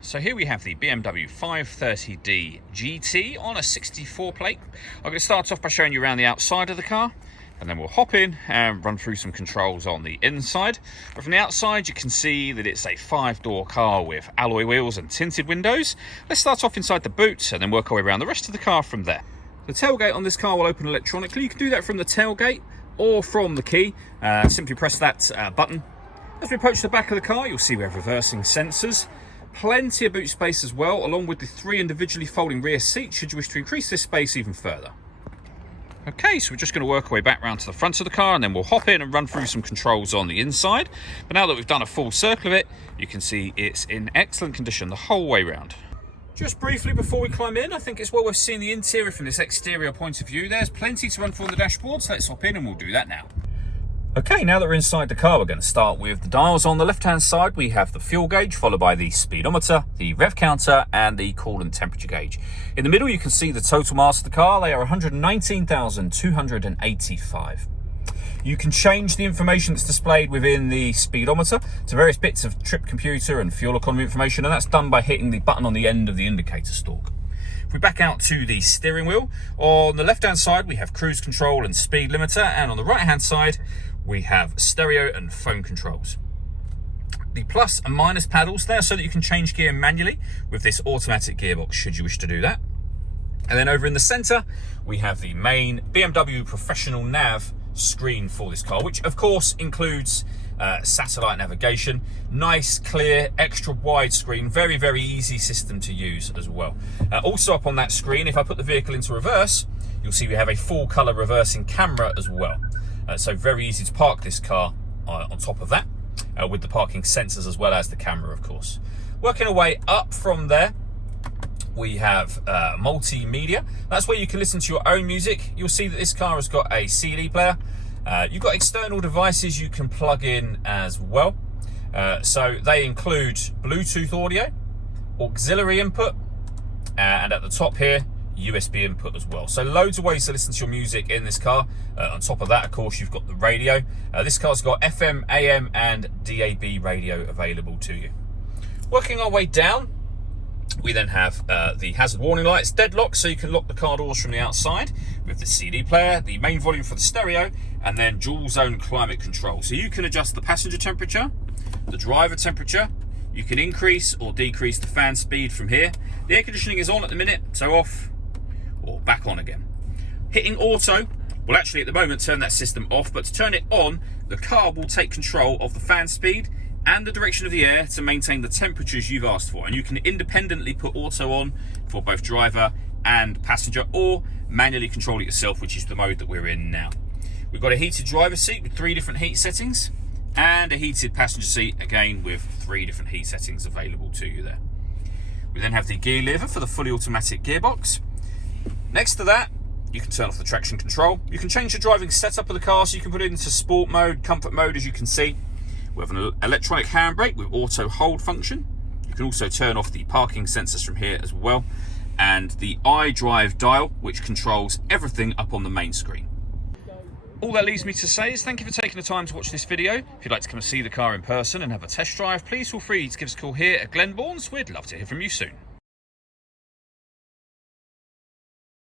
So here we have the BMW 530D GT on a 64 plate. I'm going to start off by showing you around the outside of the car, and then we'll hop in and run through some controls on the inside. But from the outside you can see that it's a 5-door car with alloy wheels and tinted windows. Let's start off inside the boot and then work our way around the rest of the car from there. The tailgate on this car will open electronically. You can do that from the tailgate or from the key. Simply press that button. As we approach the back of the car, you'll see we have reversing sensors. Plenty of boot space as well, along with the 3 individually folding rear seats should you wish to increase this space even further. Okay, so we're just going to work our way back round to the front of the car, and then we'll hop in and run through some controls on the inside. But now that we've done a full circle of it, you can see it's in excellent condition the whole way round. Just briefly before we climb in, I think it's well worth seeing the interior from this exterior point of view. There's plenty to run through on the dashboard, so let's hop in and we'll do that now. Okay, now that we're inside the car, we're going to start with the dials. On the left-hand side, we have the fuel gauge, followed by the speedometer, the rev counter, and the coolant temperature gauge. In the middle, you can see the total mass of the car. They are 119,285. You can change the information that's displayed within the speedometer to various bits of trip computer and fuel economy information, and that's done by hitting the button on the end of the indicator stalk. If we back out to the steering wheel, on the left-hand side, we have cruise control and speed limiter, and on the right-hand side, we have stereo and phone controls. The plus and minus paddles there so that you can change gear manually with this automatic gearbox should you wish to do that. And then over in the center, we have the main BMW Professional Nav screen for this car, which of course includes satellite navigation. Nice, clear, extra wide screen, very, very easy system to use as well. Also up on that screen, if I put the vehicle into reverse, you'll see we have a full color reversing camera as well. So very easy to park this car on top of that, with the parking sensors as well as the camera, of course. Working our way up from there, we have multimedia. That's where you can listen to your own music. You'll see that this car has got a CD player. You've got external devices you can plug in as well. So they include Bluetooth audio, auxiliary input, and at the top here, USB input as well. So loads of ways to listen to your music in this car. On top of that, of course, you've got the radio. This car's got FM, AM and DAB radio available to you. Working our way down, we then have the hazard warning lights, deadlock, so you can lock the car doors from the outside, with the CD player, the main volume for the stereo, and then dual zone climate control. So you can adjust the passenger temperature, the driver temperature. You can increase or decrease the fan speed from here. The air conditioning is on at the minute, so off or back on again. Hitting auto will actually at the moment turn that system off, but to turn it on, the car will take control of the fan speed and the direction of the air to maintain the temperatures you've asked for. And you can independently put auto on for both driver and passenger, or manually control it yourself, which is the mode that we're in now. We've got a heated driver's seat with 3 different heat settings, and a heated passenger seat again with 3 different heat settings available to you there. We then have the gear lever for the fully automatic gearbox. Next to that, you can turn off the traction control. You can change the driving setup of the car, so you can put it into sport mode, comfort mode, as you can see. We have an electronic handbrake with auto hold function. You can also turn off the parking sensors from here as well, and the iDrive dial, which controls everything up on the main screen. All that leaves me to say is thank you for taking the time to watch this video. If you'd like to come and see the car in person and have a test drive, please feel free to give us a call here at Glenbourne's. We'd love to hear from you soon.